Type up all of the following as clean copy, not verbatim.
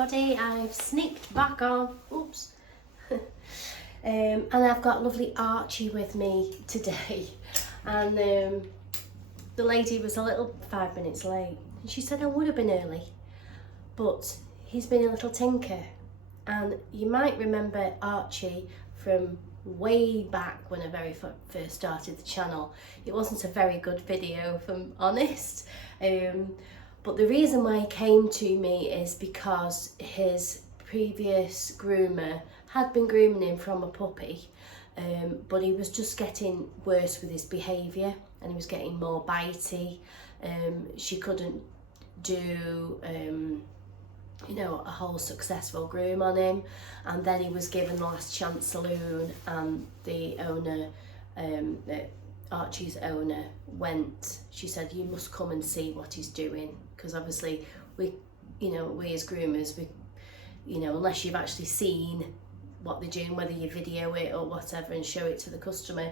everybody, I've sneaked back on, oops, and I've got lovely Archie with me today, and the lady was a little 5 minutes late, and she said I would have been early, but he's been a little tinker. And you might remember Archie from way back when I very first started the channel. It wasn't a very good video, if I'm honest. But the reason why he came to me is because his previous groomer had been grooming him from a puppy, but he was just getting worse with his behaviour and he was getting more bitey. She couldn't do you know, a whole successful groom on him, and then he was given the Last Chance Saloon, and the owner, Archie's owner, she said, you must come and see what he's doing, because obviously we as groomers, unless you've actually seen what they're doing, whether you video it or whatever and show it to the customer,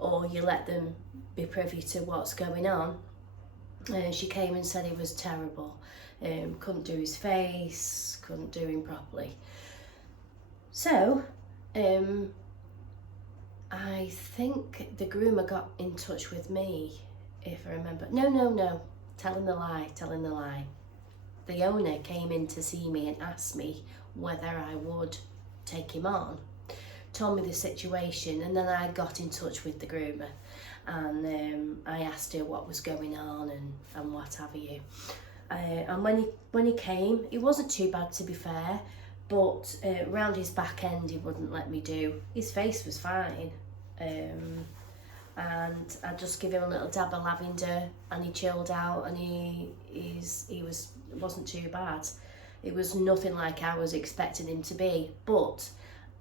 or you let them be privy to what's going on. She came and said he was terrible. Couldn't do his face, couldn't do him properly. So I think the groomer got in touch with me, if I remember. No, telling the lie. The owner came in to see me and asked me whether I would take him on, told me the situation, and then I got in touch with the groomer, and I asked her what was going on and what have you. And when he came, it wasn't too bad, to be fair, but around his back end he wouldn't let me do. His face was fine, and I just give him a little dab of lavender and he chilled out, and it wasn't too bad. It was nothing like I was expecting him to be, but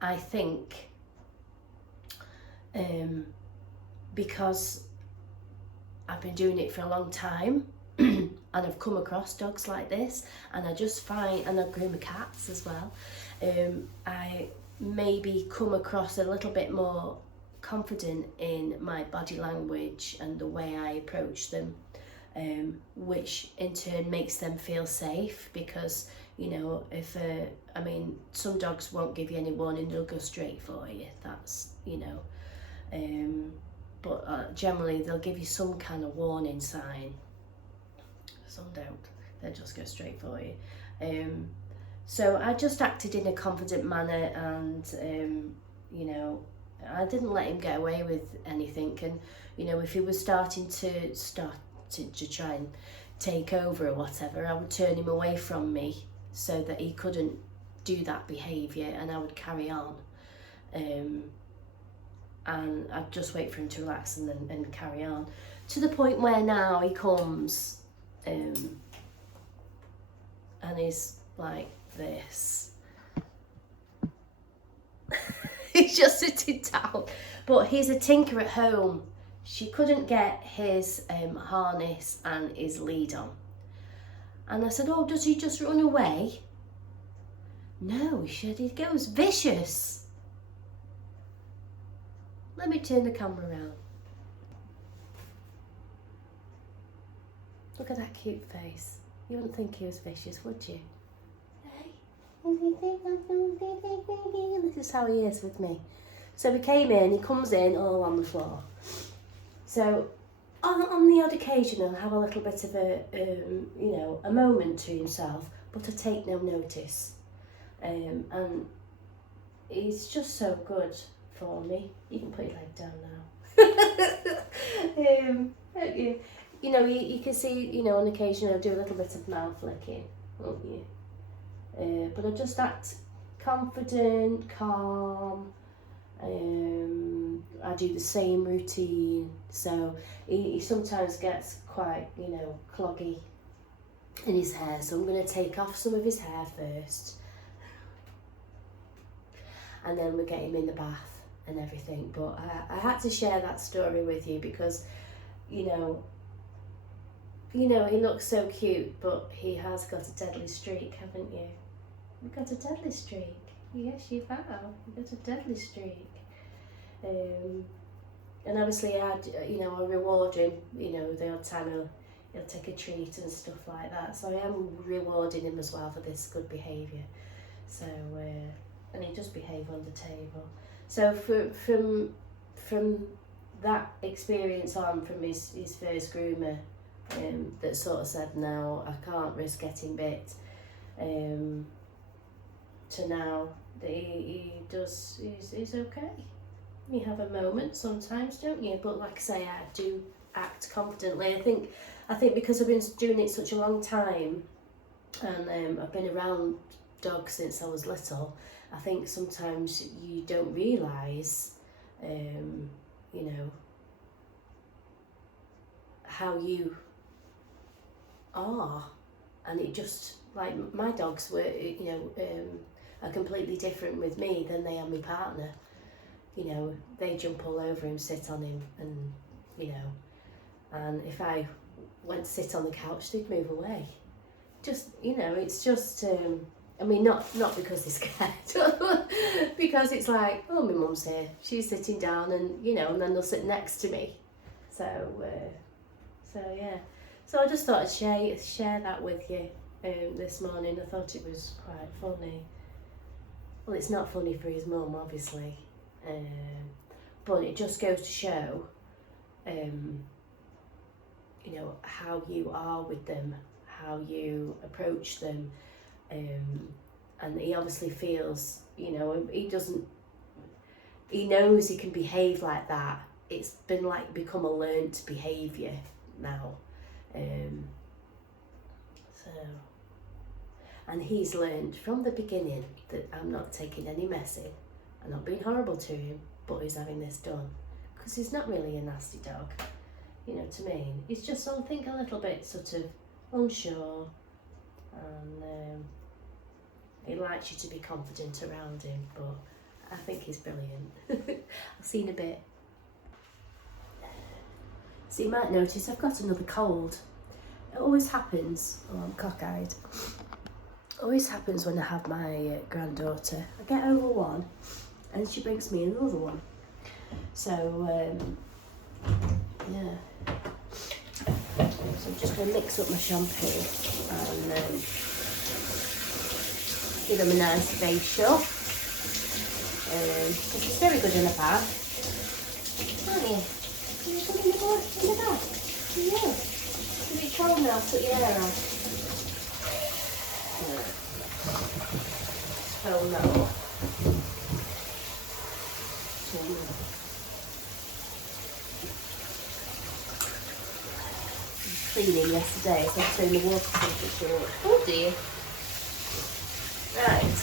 I think because I've been doing it for a long time and I've come across dogs like this, and I just find, and I groom my cats as well, I maybe come across a little bit more confident in my body language and the way I approach them, which in turn makes them feel safe, because if some dogs won't give you any warning, they'll go straight for you, that's but generally they'll give you some kind of warning sign. Some don't, they'll just go straight for you. So I just acted in a confident manner, and I didn't let him get away with anything. And if he was starting to try and take over or whatever, I would turn him away from me so that he couldn't do that behaviour, and I would carry on. And I'd just wait for him to relax and carry on, to the point where now he comes and he's like this. He's just sitting down, but he's a tinker at home. She couldn't get his harness and his lead on, and I said, oh, does he just run away? No, he said, he goes vicious. Let me turn the camera around. Look at that cute face. You wouldn't think he was vicious, would you? Hey, this is how he is with me. So he came in, he comes in all on the floor. So on the odd occasion he'll have a little bit of a moment to himself, but I take no notice. And he's just so good for me. You can put your leg down now. You can see, on occasion I'll do a little bit of mouth licking, won't you? But I just act confident, calm. I do the same routine, so he sometimes gets quite, cloggy in his hair, so I'm going to take off some of his hair first, and then we'll get him in the bath and everything. But I had to share that story with you because, he looks so cute, but he has got a deadly streak, haven't you? You've got a deadly streak. Yes, you have. You've got a deadly streak. And obviously I reward him, the odd time he'll take a treat and stuff like that. So I am rewarding him as well for this good behaviour. So and he does behave on the table. So from that experience on, from his first groomer, that sort of said no, I can't risk getting bit, to now that he does, he's okay. You have a moment sometimes, don't you? But like I say, I do act confidently. I think because I've been doing it such a long time, and I've been around dogs since I was little, I think sometimes you don't realise, you know, how you are, and it just, like, my dogs were, you know, are completely different with me than they are my partner. You know, they jump all over him, sit on him, and, you know, and if I went to sit on the couch, they'd move away. Just, you know, it's just, I mean, not because they're scared, because it's like, oh, my mum's here, she's sitting down, and, you know, and then they'll sit next to me. So yeah. So I just thought I'd share that with you this morning. I thought it was quite funny. Well, it's not funny for his mum, obviously, but it just goes to show, you know, how you are with them, how you approach them, and he obviously feels, you know, he knows he can behave like that. It's been like become a learnt behaviour now. So, and he's learned from the beginning that I'm not taking any messing, I'm not being horrible to him, but he's having this done, because he's not really a nasty dog, you know what I mean? He's just, I think, a little bit sort of unsure, and he likes you to be confident around him, but I think he's brilliant. I'll see you in a bit. So you might notice I've got another cold. It always happens, oh, I'm cockeyed. Always happens when I have my granddaughter. I get over one and she brings me another one. So, yeah. So I'm just going to mix up my shampoo and give them a nice facial. Because it's very good in a bath. Aren't you? Can you come in the bath? Yeah. Is it cold now? Put your hair on. Phone that up. Cleaning yesterday, so I turned the water temperature up. Oh dear. Right.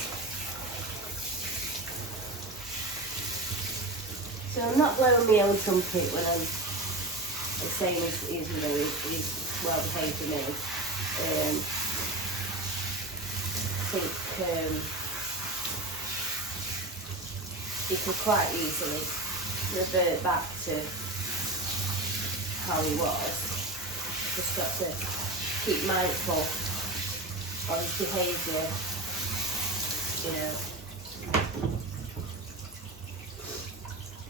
So I'm not blowing my own trumpet when I'm saying he's well behaved to me. I think he could quite easily revert back to how he was. Just got to keep mindful of his behaviour, you know.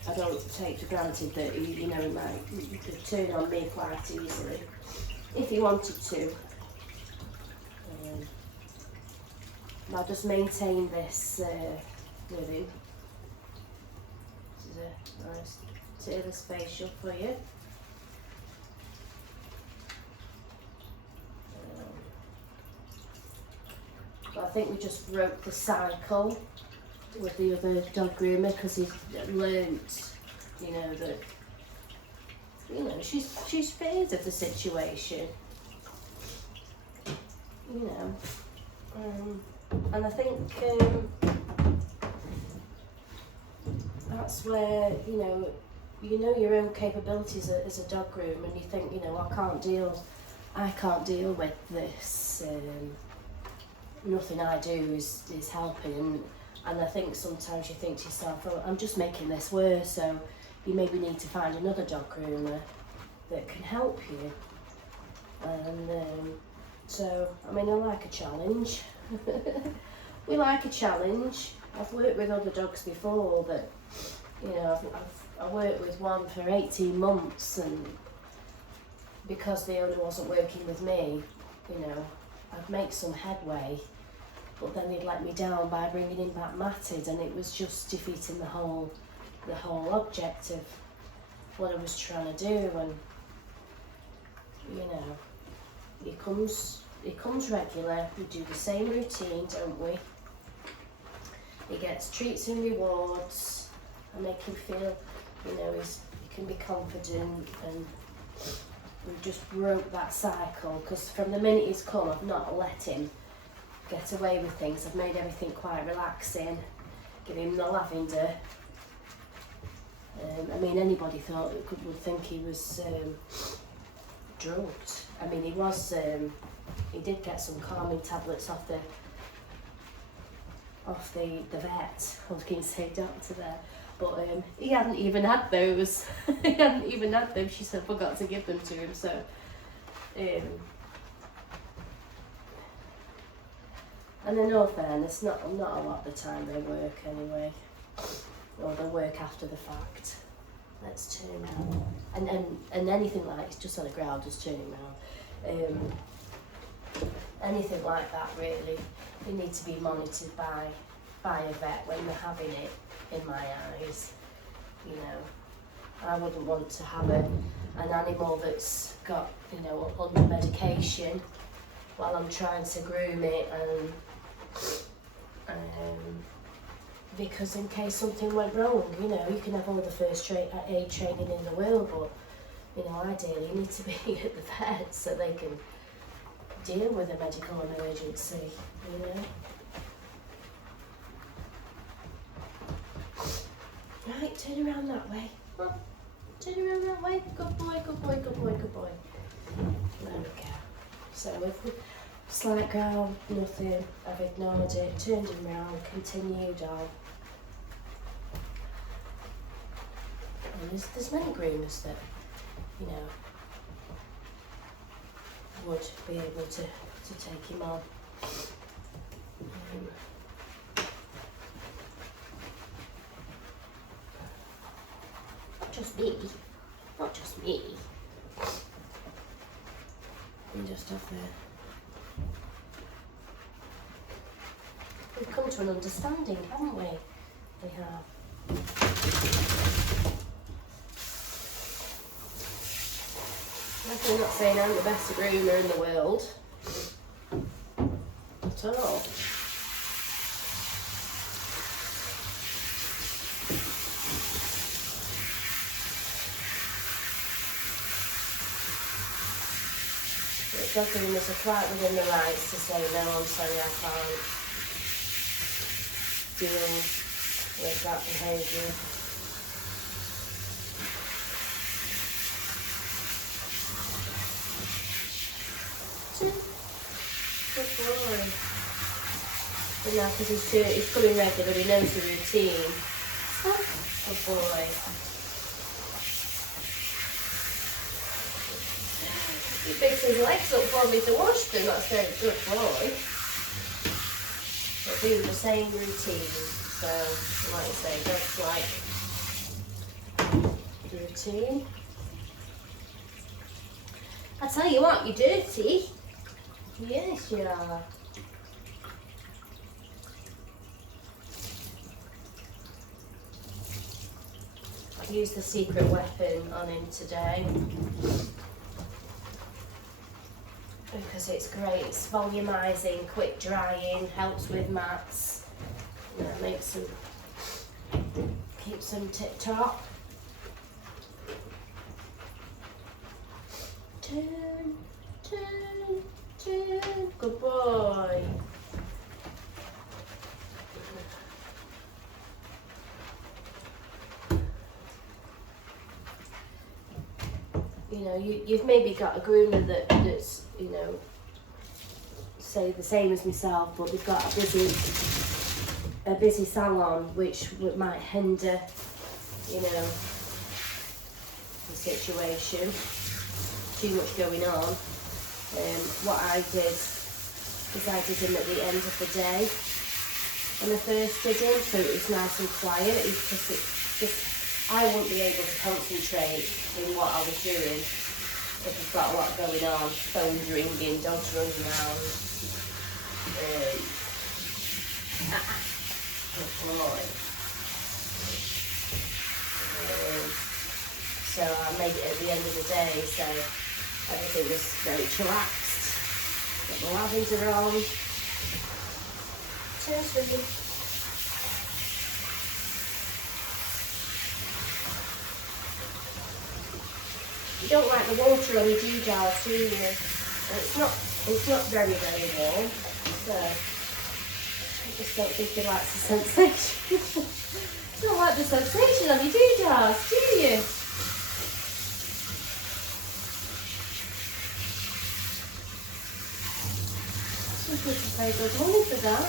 I don't take for granted that he, you know, he could turn on me quite easily if he wanted to. I'll just maintain this with him. This is a nice tearless facial for you. But I think we just broke the cycle with the other dog groomer, because he learnt, you know, that, you know, she's feared of the situation, you know, and I think that's where, you know your own capabilities as a dog groomer, and you think, you know, I can't deal with this. Nothing I do is helping, and I think sometimes you think to yourself, oh, I'm just making this worse, so you maybe need to find another dog groomer that can help you. And so, I mean, I like a challenge. We like a challenge. I've worked with other dogs before that, you know, I worked with one for 18 months, and because the owner wasn't working with me, you know, I'd make some headway, but then he'd let me down by bringing him back matted, and it was just defeating the whole object of what I was trying to do. And you know, he comes regular, we do the same routine, don't we? He gets treats and rewards, and make him feel, you know, he can be confident, and we just broke that cycle, because from the minute he's come, I've not let him get away with things. I've made everything quite relaxing, give him the lavender. I mean, anybody would think he was drugged. I mean, he was. He did get some calming tablets off the vet. I was going to say doctor there, but he hadn't even had those. He hadn't even had them. She said, forgot to give them to him. So, and in all fairness, not a lot of the time they work anyway, or they work after the fact. Let's turn him around, and anything like it's just on the ground, just turn him around. Anything like that, really, they need to be monitored by a vet when they're having it. In my eyes, you know, I wouldn't want to have an animal that's got, you know, under medication while I'm trying to groom it, and because in case something went wrong, you know, you can have all the first aid training in the world, but you know, ideally you need to be at the vet so they can deal with a medical emergency, you know. Right, turn around that way. Oh, turn around that way. Good boy, good boy, good boy, good boy. There we go. So if we slight growl, nothing, I've ignored it, turned him round, continued on. And there's many groomers that, you know, would be able to take him on. Just me, not just me. And just off there. We've come to an understanding, haven't we? We have. I'm not saying I'm the best groomer in the world at all. It does give us a quite within the rights to say, no, I'm sorry, I can't deal with that behaviour. Good boy. And now because he's coming regular, he knows the routine. Good boy. He picks his legs up for me to wash them, that's very good boy. But do the same routine, so like I say, that's like routine. I tell you what, you're dirty. Yes, you are. I've used the secret weapon on him today because it's great. It's volumising, quick drying, helps with mats. You know, makes them, keeps them tip top. Turn, turn, turn. Good boy. You know, you've maybe got a groomer that's, you know, say the same as myself, but they've got a busy salon, which might hinder, you know, the situation. Too much going on. What I did is I did him at the end of the day when I first did him, so it was nice and quiet. It's just I wouldn't be able to concentrate in what I was doing if you've got a lot going on, phones ringing, dogs running around. Good boy. So I made it at the end of the day, so everything was very chillaxed. Got the lavender on. Cheers, William. You don't like the water on your dew jars, do you? And it's not very, very warm, so I just don't think you like the sensation. You don't like the sensation on your dew jars, do you? This is very good money for that.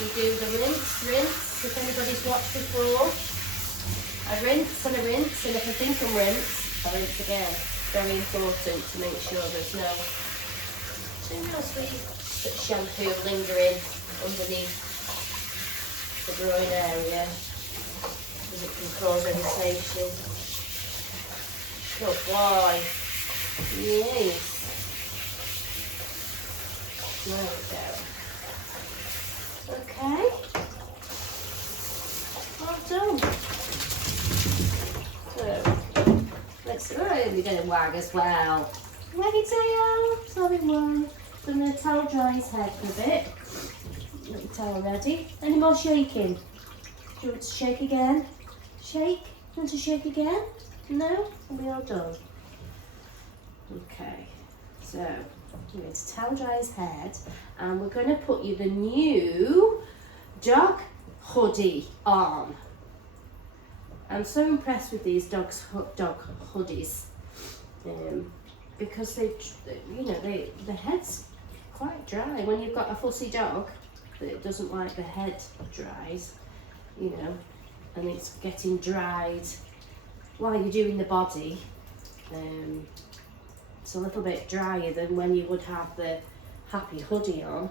We do the rinse, if anybody's watched before. I rinse, and if I think I'm rinsed, I rinse again. Very important to make sure there's no too much shampoo lingering underneath the groin area, because it can cause irritation. Good boy. Yes. There we go. Okay. Well done. So, let's, we're going to wag as well. Wag your tail. Sorry, one. So I'm going to towel dry his head for a bit. Get your towel ready. Any more shaking? Do you want to shake again? Shake? Want to shake again? No? We are done. Okay, so we're going to towel dry his head, and we're going to put you the new dog hoodie on. I'm so impressed with these dog hoodies because the head's quite dry. When you've got a fussy dog that doesn't like the head dries, and it's getting dried while you're doing the body, it's a little bit drier than when you would have the happy hoodie on.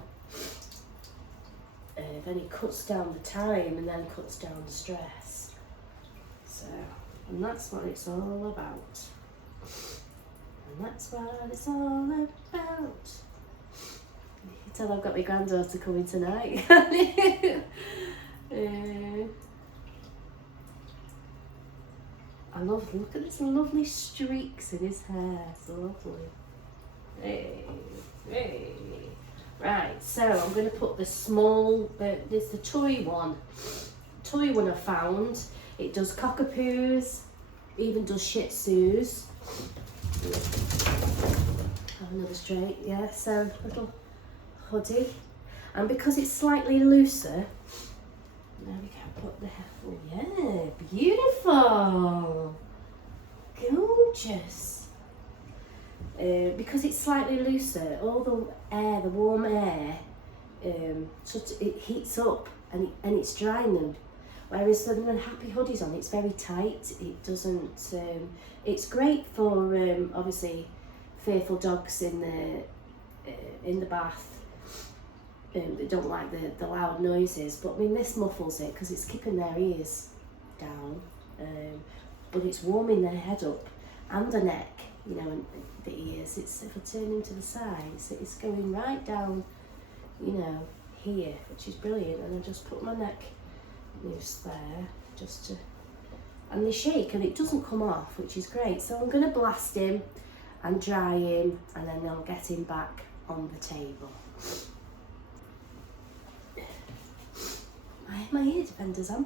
Then it cuts down the time and then cuts down the stress. So, and that's what it's all about. And that's what it's all about. You can tell I've got my granddaughter coming tonight. Look at this lovely streaks in his hair, so lovely. Hey. Right, so I'm going to put the small, there's the toy one I found. It does Cockerpoos, even does Shih Tzus. Have another straight, yeah, so little hoodie. And because it's slightly looser, there we go, put the, oh yeah, beautiful. Gorgeous. Because it's slightly looser, all the air, the warm air, it heats up and it's drying them. Whereas when happy hoodies on, it's very tight. It doesn't. It's great for obviously fearful dogs in the bath. They don't like the loud noises, but I mean this muffles it because it's keeping their ears down. But it's warming their head up and the neck, and the ears. It's, if I turn them to the sides, it's going right down, here, which is brilliant. And I just put my neck loose there, just to, and they shake and it doesn't come off, which is great. So I'm going to blast him and dry him, and then I'll get him back on the table. I have my ear defenders on.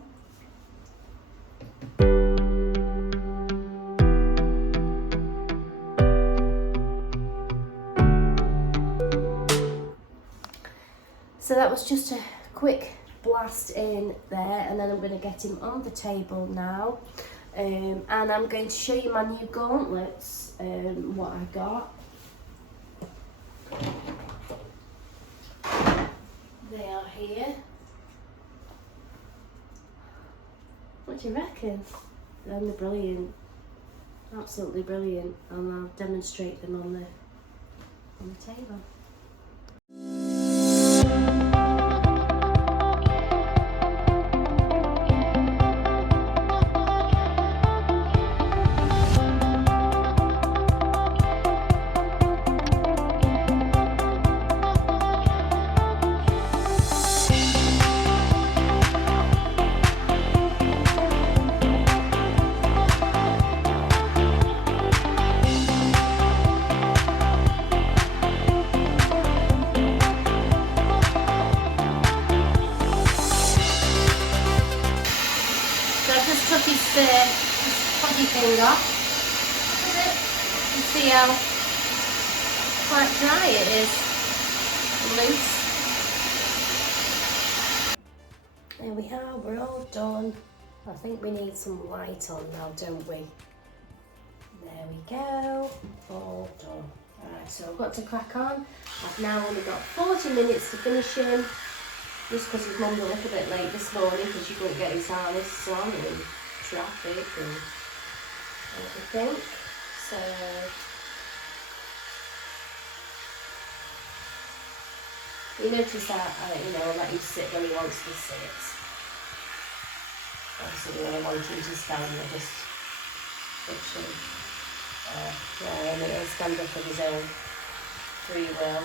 So that was just a quick blast in there, and then I'm going to get him on the table now, and I'm going to show you my new gauntlets, what I got. They are here. What do you reckon? They're brilliant. absolutely brilliant, and I'll demonstrate them on the table. Took his body thing off. Look at it. You see how quite dry it is. Loose. There we are, we're all done. I think we need some light on now, don't we? There we go. All done. Alright, so I've got to crack on. I've now only got 40 minutes to finish him. Just because his mum's a little bit late this morning because she couldn't get his harness on and traffic and everything. So you notice that I let him sit when he wants to sit. Obviously when I want him to stand, I just push him. And he'll stand up of his own free will.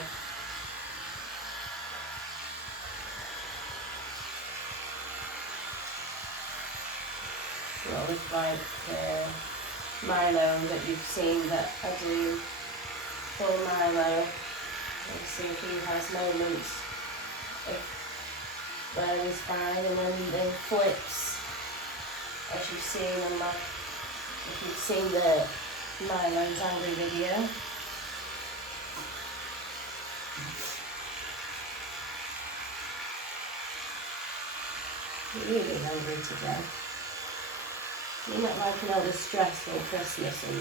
Well, with like Milo that you've seen that I do full Milo, obviously he has moments where he's fine and then flips, as you've seen on my, if you've seen the Milo's angry video. Really hungry today. You're not liking all the stress on Christmas and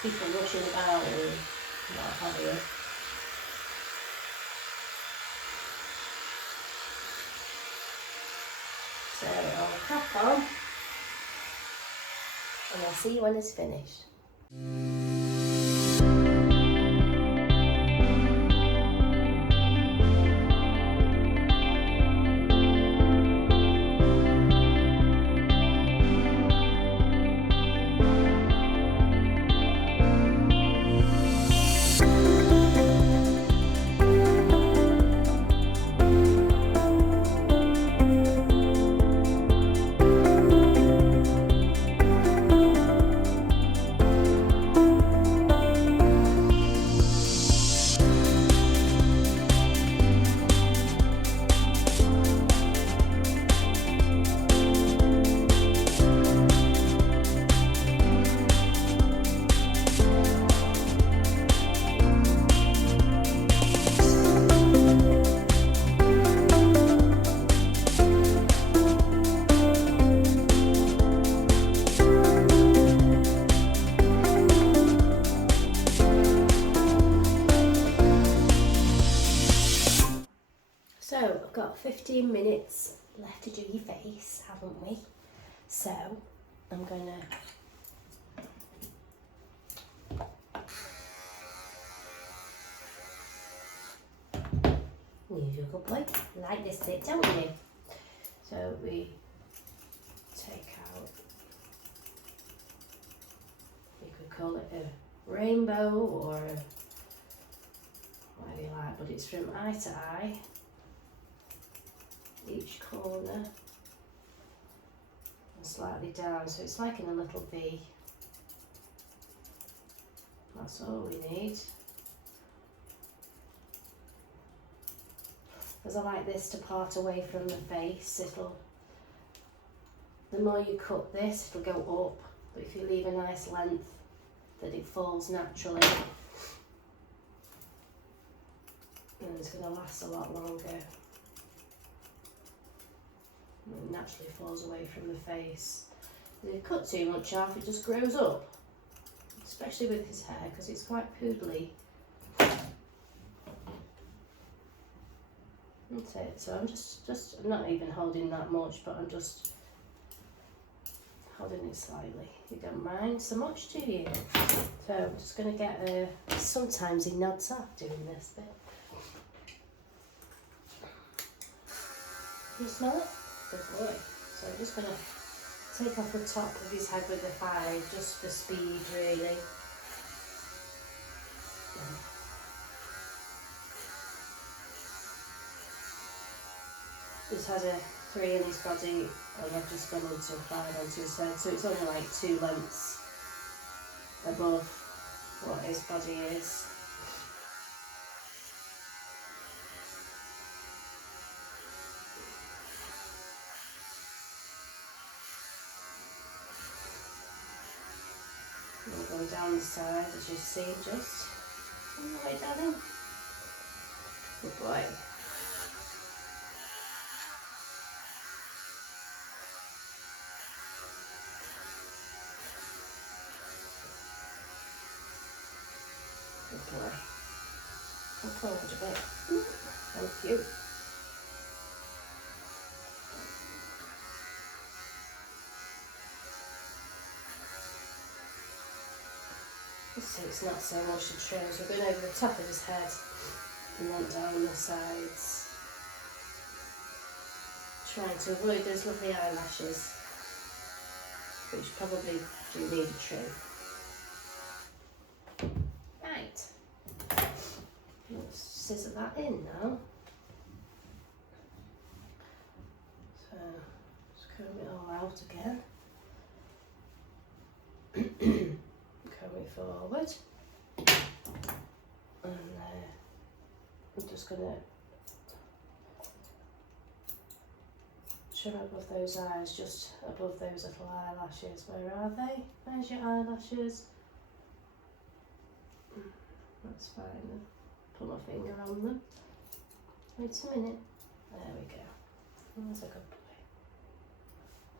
people rushing about and what have you. So I'll crack on and I'll see you when it's finished. So I've got 15 minutes left to do your face, haven't we? So I'm gonna use your good boy. Like this bit, don't you? So we take out, you could call it a rainbow or whatever you like, but it's from eye to eye. Each corner and slightly down, so it's like in a little V. That's all we need. Because I like this to part away from the face, the more you cut this, it'll go up, but if you leave a nice length that it falls naturally, and it's going to last a lot longer. It naturally falls away from the face. If you cut too much off, it just grows up, especially with his hair because it's quite poodly. That's it. So I'm just I'm not even holding that much, but I'm just holding it slightly. You don't mind so much, do you? So I'm just going to get sometimes he nods off doing this bit. You smell it? Good boy. So I'm just going to take off the top of his head with the file, just for speed really. He's had a 3 in his body and I've just gone into a 5 onto his head, so it's only like 2 lengths above what his body is. And going down the side, as you see, just all the way down in. Good boy. Good boy. Come forward a bit. Thank you. So it's not so much the trim, so we're going over the top of his head and then down the sides. Trying to avoid those lovely eyelashes, which probably do need a trim. Right, let's scissor that in now. So, just comb it all out again. Comb it forward. And I'm just going to trim above those eyes, just above those little eyelashes. Where are they? There's your eyelashes. That's fine. Put my finger on them. Wait a minute. There we go. That's a good boy.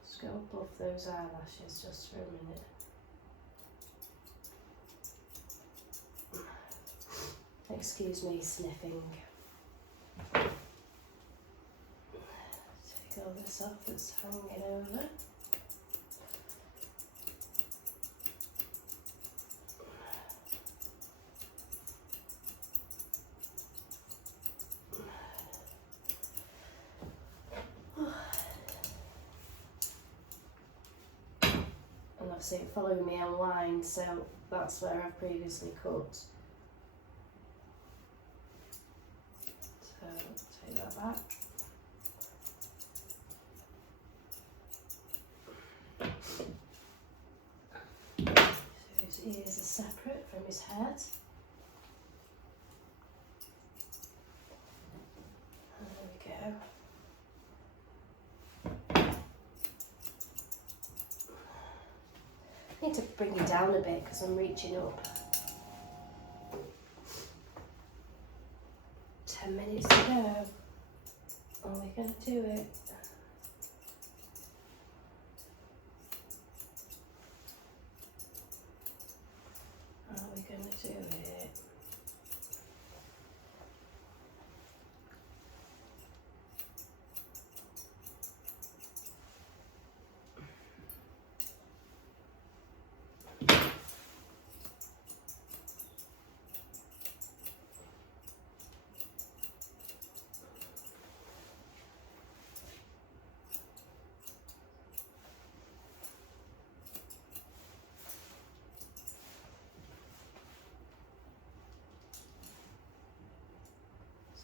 Just go above those eyelashes just for a minute. Excuse me sniffing. Take all this off that's hanging over. And obviously following me online, so that's where I've previously cut. Take that back. So his ears are separate from his head. There we go. I need to bring you down a bit because I'm reaching up. 10 minutes to go. Are we going to do it? Are we going to do it?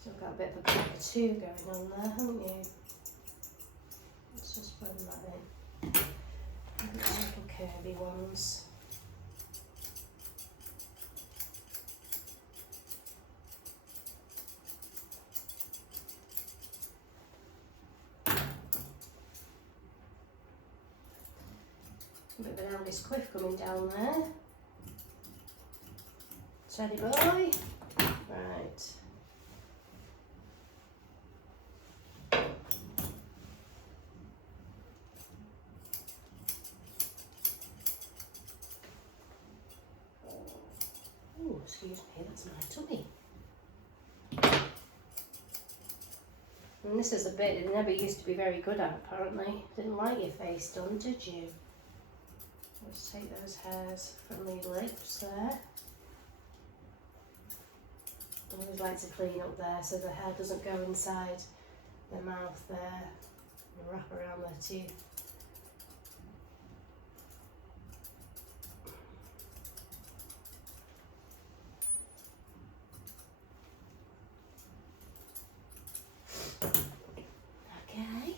Still got a bit of a cockatoo going on there, haven't you? Let's just blend that in. Little curly ones. A bit of an Elvis quiff coming down there. Steady boy. Right. Oh, excuse me, that's my tummy. And this is a bit it never used to be very good at, apparently. Didn't like your face done, did you? Just take those hairs from the lips there. I always like to clean up there so the hair doesn't go inside the mouth there and wrap around their teeth. Okay,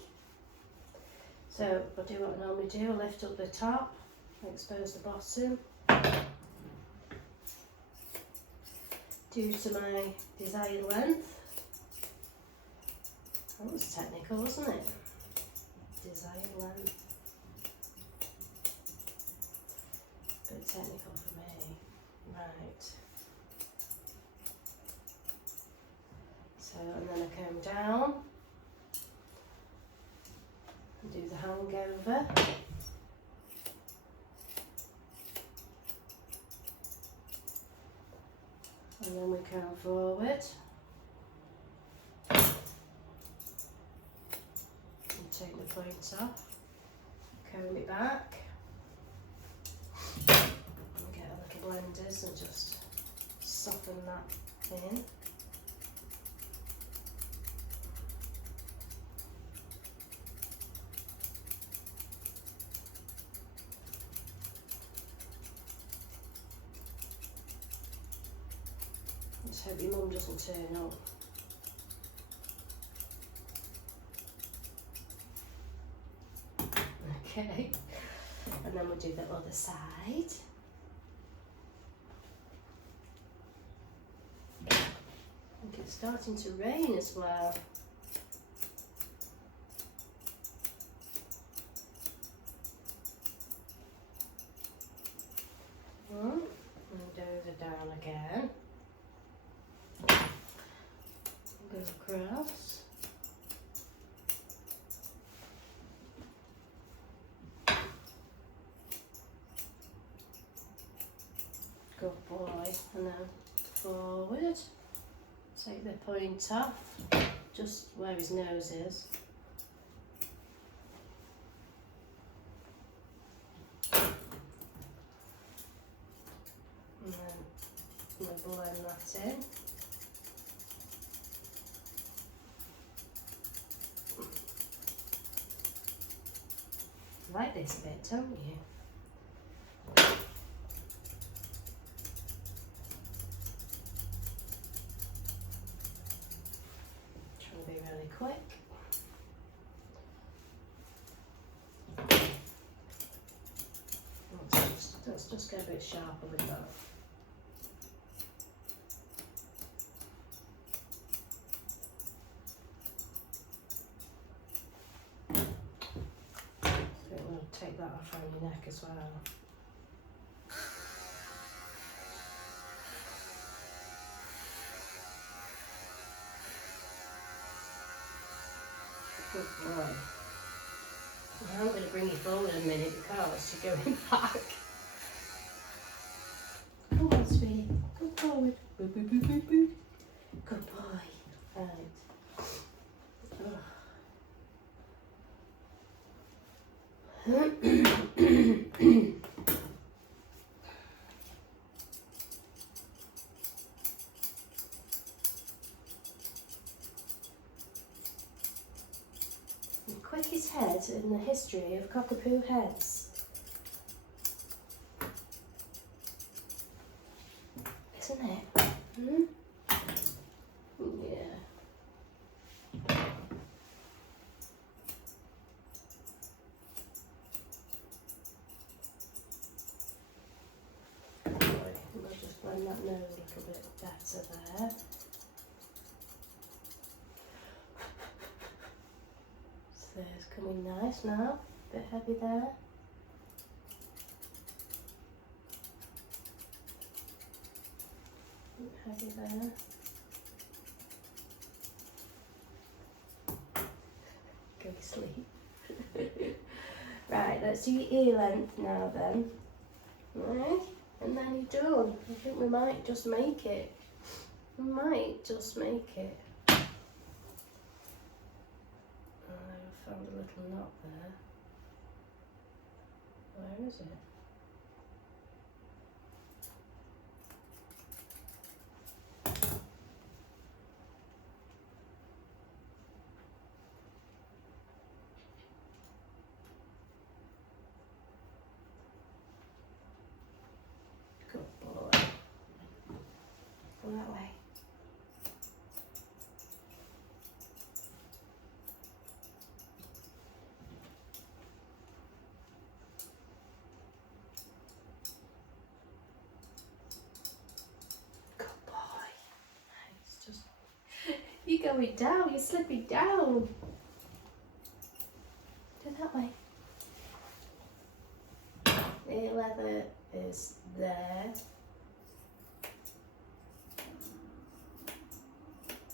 so I'll do what I normally do, I'll lift up the top, expose the bottom. Due to my desired length. That was technical, wasn't it? Desired length. Bit technical for me. Right. So, and then I come down and do the hangover. And then we come forward and take the points off, comb it back, and get a little blenders and just soften that in. Just hope your mum doesn't turn up. Okay, and then we'll do the other side. I think it's starting to rain as well. And over down again. Go across. Good boy. And then forward. Take the point off, just where his nose is. And then we'll blend that in. Like this bit, don't you? Trying to be really quick. Let's just get a bit sharper with that. Take that off around your neck as well. Good boy. I'm going to bring you forward a minute because you're going back. Come on, sweetie. Come forward. Boo, boo, boo, boo, boo. Good boy. Right. The quickest head in the history of cockapoo heads. Isn't it? Hmm? Yeah. We'll just blend that nose a little bit better there. So it's coming nice now, a bit heavy there. Heavy there. Go to sleep. Right, let's do your ear length now then. Right, and then you're done. I think we might just make it. We might just make it. I found a little knot there. Where is it? going down, you're slipping down. Go that way. The leather is there.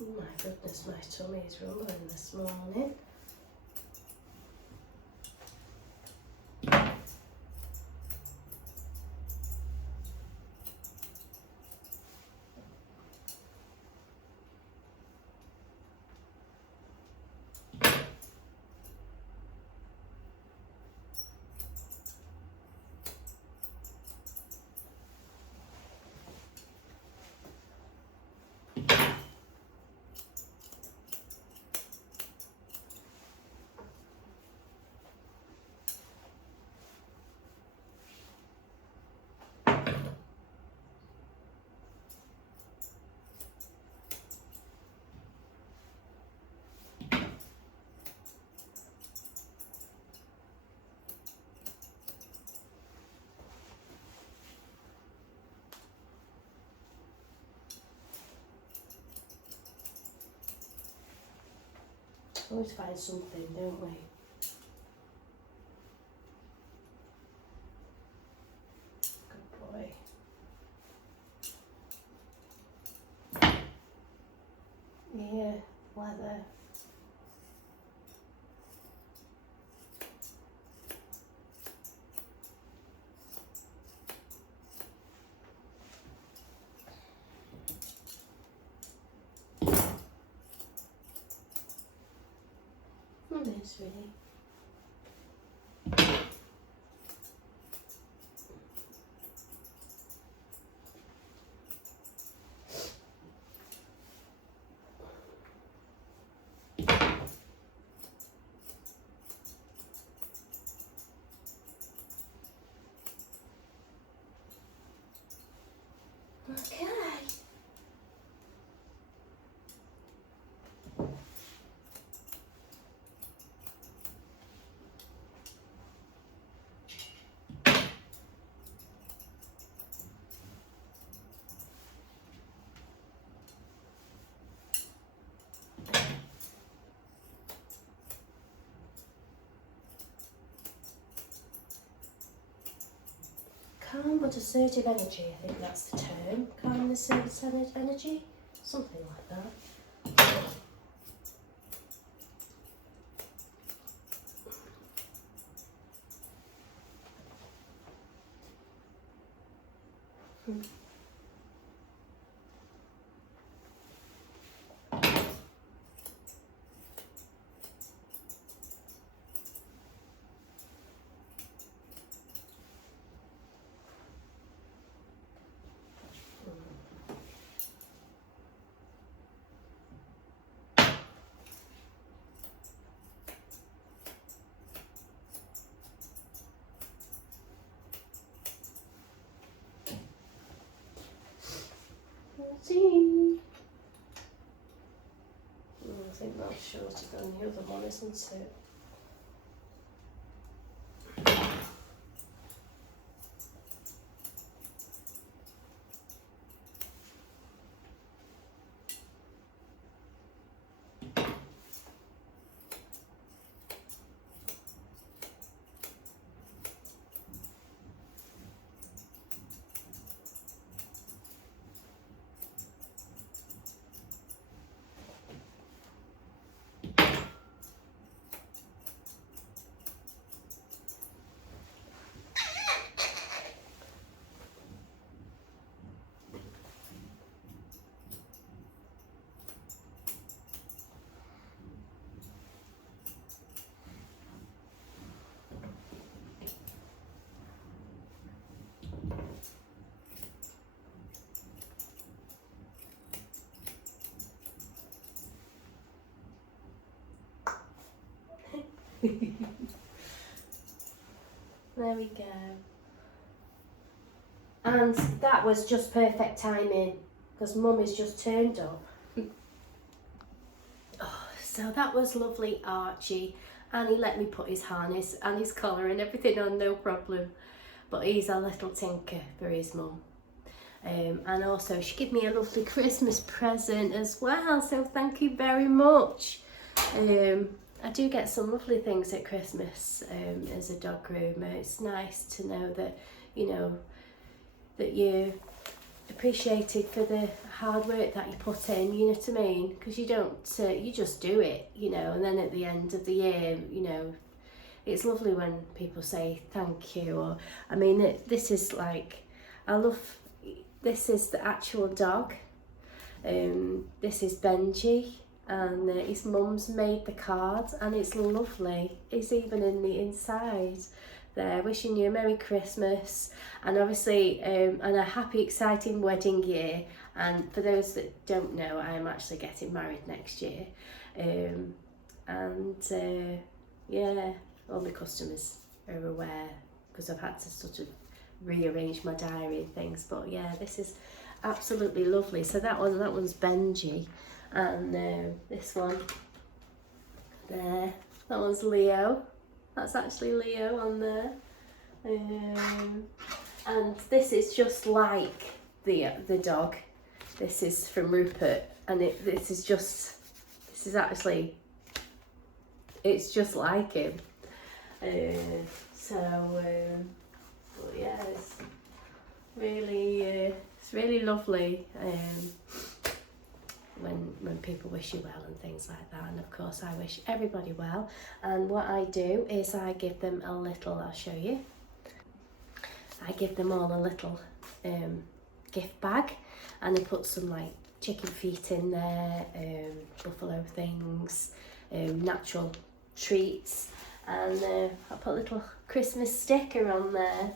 Oh my goodness, my tummy is rumbling this morning. Always find something, don't we? Good boy. Yeah, leather. That's really. Okay. Calm but assertive energy, I think that's the term. Calm, assertive energy, something like that. See. I think that's shorter than the other one, isn't it? There we go. And that was just perfect timing because Mummy's just turned up. Oh, so that was lovely Archie, and he let me put his harness and his collar and everything on, no problem. But he's a little tinker for his mum. And also she gave me a lovely Christmas present as well, so thank you very much. I do get some lovely things at Christmas as a dog groomer. It's nice to know that, you know, that you're appreciated for the hard work that you put in, you know what I mean? Because you don't, you just do it, you know, and then at the end of the year, you know, it's lovely when people say thank you. Or, I mean, this is like, I love, this is the actual dog. This is Benji, and his mum's made the cards, and it's lovely. It's even in the inside there, wishing you a Merry Christmas, and obviously and a happy, exciting wedding year. And for those that don't know, I am actually getting married next year. Yeah, all the customers are aware, because I've had to sort of rearrange my diary and things. But yeah, this is absolutely lovely. So that one's Benji, and this one there, that one's Leo. That's actually Leo on there. And this is just like the dog. This is from Rupert, and this is actually, it's just like him. But yeah, it's really lovely when people wish you well and things like that. And of course I wish everybody well, and what I do is I give them a little, I'll show you, I give them all a little gift bag, and I put some like chicken feet in there, buffalo things, natural treats, and I put a little Christmas sticker on there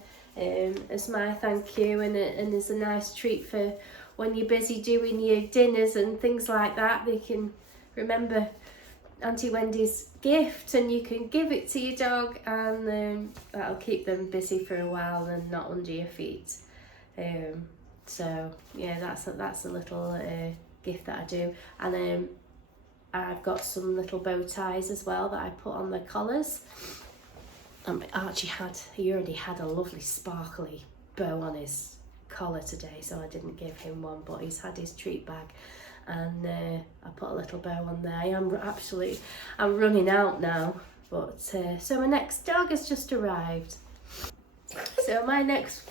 as my thank you, and as a nice treat for when you're busy doing your dinners and things like that. They can remember Auntie Wendy's gift, and you can give it to your dog, and that'll keep them busy for a while and not under your feet. So yeah, that's a little gift that I do. And I've got some little bow ties as well that I put on the collars. Archie already had a lovely sparkly bow on his collar today, so I didn't give him one, but he's had his treat bag, and I put a little bow on there. I'm running out now, but so my next dog has just arrived. So my next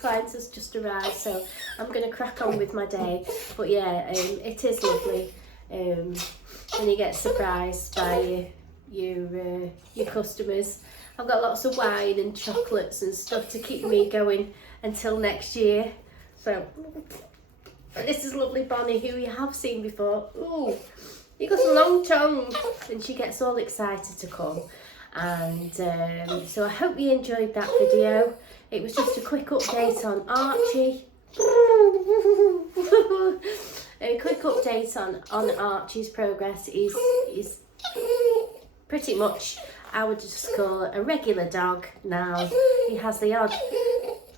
client has just arrived, so I'm going to crack on with my day. But yeah, it is lovely when you get surprised by your customers. I've got lots of wine and chocolates and stuff to keep me going until next year. So this is lovely Bonnie, who you have seen before. Ooh, you got a long tongue, and she gets all excited to come. And so I hope you enjoyed that video. It was just a quick update on Archie. A quick update on Archie's progress. He's pretty much, I would just call it a regular dog now. He has the odd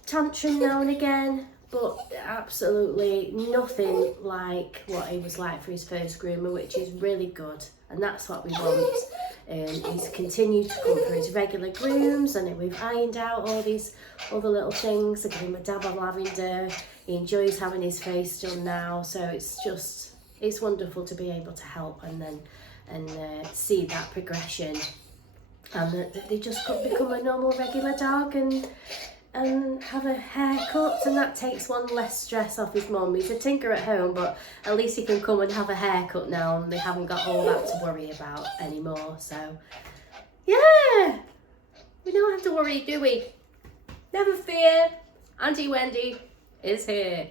tantrum now and again, but absolutely nothing like what he was like for his first groomer, which is really good, and that's what we want. He's continued to come for his regular grooms, and we've ironed out all the little things. I give him a dab of lavender. He enjoys having his face done now, so it's wonderful to be able to help and see that progression, and that they just become a normal regular dog and have a haircut, and that takes one less stress off his mum. He's a tinker at home, but at least he can come and have a haircut now, and they haven't got all that to worry about anymore. So yeah, we don't have to worry, do we? Never fear, Auntie Wendy is here.